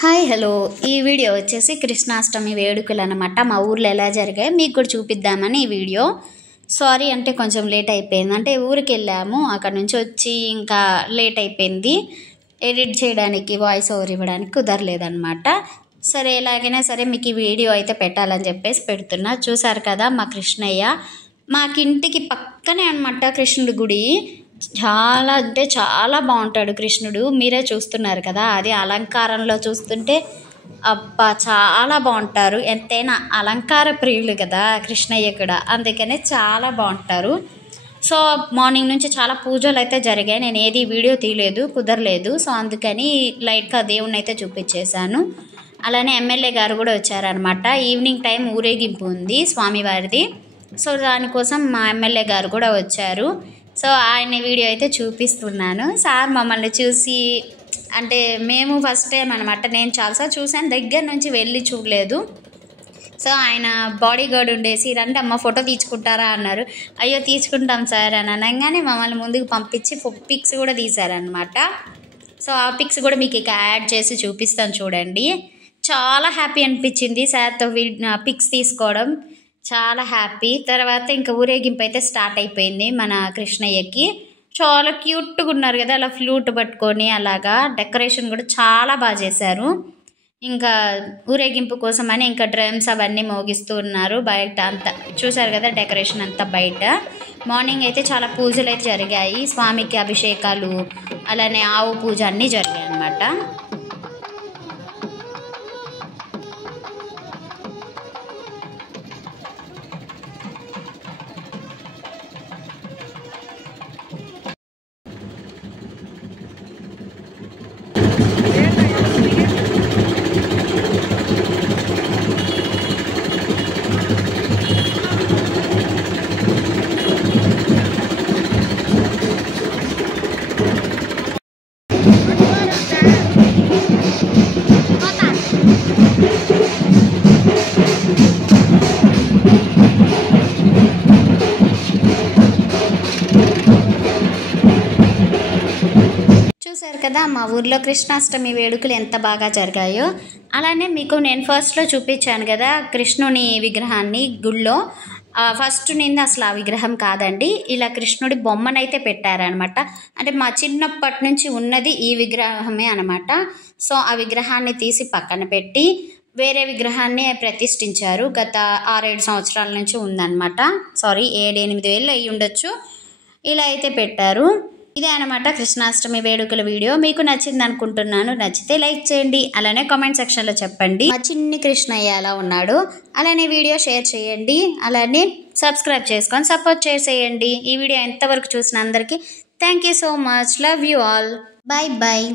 Hi hello ఈ video వచ్చేసి కృష్ణాష్టమి వేడుకలు అన్నమాట. మా ఊర్లో ఎలా జరిగాయో మీకు కూడా చూపిద్దామని ఈ వీడియో. సారీ అంటే కొంచెం లేట్ అయిపోయింది, అంటే ఊరికి వెళ్ళాము, అక్కడ నుంచి వచ్చి ఇంకా లేట్ అయిపోయింది. ఎడిట్ చేయడానికి వాయిస్ ఓవర్ ఇవ్వడానికి కుదరలేదన్నమాట. సరే ఎలాగైనా సరే మీకు ఈ వీడియో అయితే పెట్టాలని చెప్పేసి పెడుతున్నా. చూసారు కదా మా కృష్ణయ్య, మాకింటికి పక్కనే అనమాట కృష్ణుడి గుడి. చాలా అంటే చాలా బాగుంటాడు కృష్ణుడు, మీరే చూస్తున్నారు కదా. అది అలంకారంలో చూస్తుంటే అబ్బా చాలా బాగుంటారు. ఎంతైనా అలంకార ప్రియులు కదా కృష్ణయ్య కూడా, అందుకనే చాలా బాగుంటారు. సో మార్నింగ్ నుంచి చాలా పూజలు అయితే జరిగాయి. నేను ఏది వీడియో తీయలేదు, కుదరలేదు. సో అందుకని లైట్గా దేవుణ్ణి అయితే చూపించేశాను. అలానే ఎమ్మెల్యే గారు కూడా వచ్చారనమాట. ఈవినింగ్ టైం ఊరేగింపు ఉంది స్వామివారిది. సో దానికోసం మా ఎమ్మెల్యే గారు కూడా వచ్చారు. సో ఆయన వీడియో అయితే చూపిస్తున్నాను. సార్ మమ్మల్ని చూసి, అంటే మేము ఫస్ట్ టైం అనమాట, నేను చాలాసార్లు చూసాను, దగ్గర నుంచి వెళ్ళి చూడలేదు. సో ఆయన బాడీ గార్డ్ ఉండేసి రండి అమ్మ ఫోటో తీసుకుంటారా అన్నారు. అయ్యో తీసుకుంటాం సార్ అని అనగానే మమ్మల్ని ముందుకు పంపించి పిక్స్ కూడా తీశారనమాట. సో ఆ పిక్స్ కూడా మీకు ఇక యాడ్ చేసి చూపిస్తాను చూడండి. చాలా హ్యాపీ అనిపించింది సార్తో పిక్స్ తీసుకోవడం, చాలా హ్యాపీ. తర్వాత ఇంకా ఊరేగింపు అయితే స్టార్ట్ అయిపోయింది మన కృష్ణయ్యకి. చాలా క్యూట్గా ఉన్నారు కదా, అలా ఫ్లూట్ పట్టుకొని అలాగా. డెకరేషన్ కూడా చాలా బాగా చేశారు. ఇంకా ఊరేగింపు కోసం అని ఇంకా డ్రమ్స్ అవన్నీ మోగిస్తూ ఉన్నారు బయట అంతా. చూసారు కదా డెకరేషన్ అంతా బయట. మార్నింగ్ అయితే చాలా పూజలు అయితే జరిగాయి, స్వామికి అభిషేకాలు, అలానే ఆవు పూజ అన్నీ జరిగాయి అన్నమాట. చూసారు కదా మా ఊర్లో కృష్ణాష్టమి వేడుకలు ఎంత బాగా జరిగాయో. అలానే మీకు నేను ఫస్ట్లో చూపించాను కదా కృష్ణుని విగ్రహాన్ని గుళ్ళో. ఫస్ట్ నింది అసలు ఆ విగ్రహం కాదండి, ఇలా కృష్ణుడి బొమ్మనైతే పెట్టారనమాట. అంటే మా చిన్నప్పటి నుంచి ఉన్నది ఈ విగ్రహమే అనమాట. సో ఆ విగ్రహాన్ని తీసి పక్కన పెట్టి వేరే విగ్రహాన్ని ప్రతిష్ఠించారు. గత 6-7 సంవత్సరాల నుంచి ఉందన్నమాట. సారీ 7-8 ఏళ్ళు అయ్యి ఉండొచ్చు. ఇలా అయితే పెట్టారు. ఇదే అనమాట కృష్ణాష్టమి వేడుకల వీడియో. మీకు నచ్చింది అనుకుంటున్నాను. నచ్చితే లైక్ చేయండి, అలానే కామెంట్ సెక్షన్లో చెప్పండి మా చిన్ని కృష్ణయ్య ఎలా ఉన్నాడు. అలానే వీడియో షేర్ చేయండి, అలానే సబ్స్క్రైబ్ చేసుకొని సపోర్ట్ చేసేయండి. ఈ వీడియో ఎంతవరకు చూసిన అందరికీ thank you so much. Love you all. Bye bye.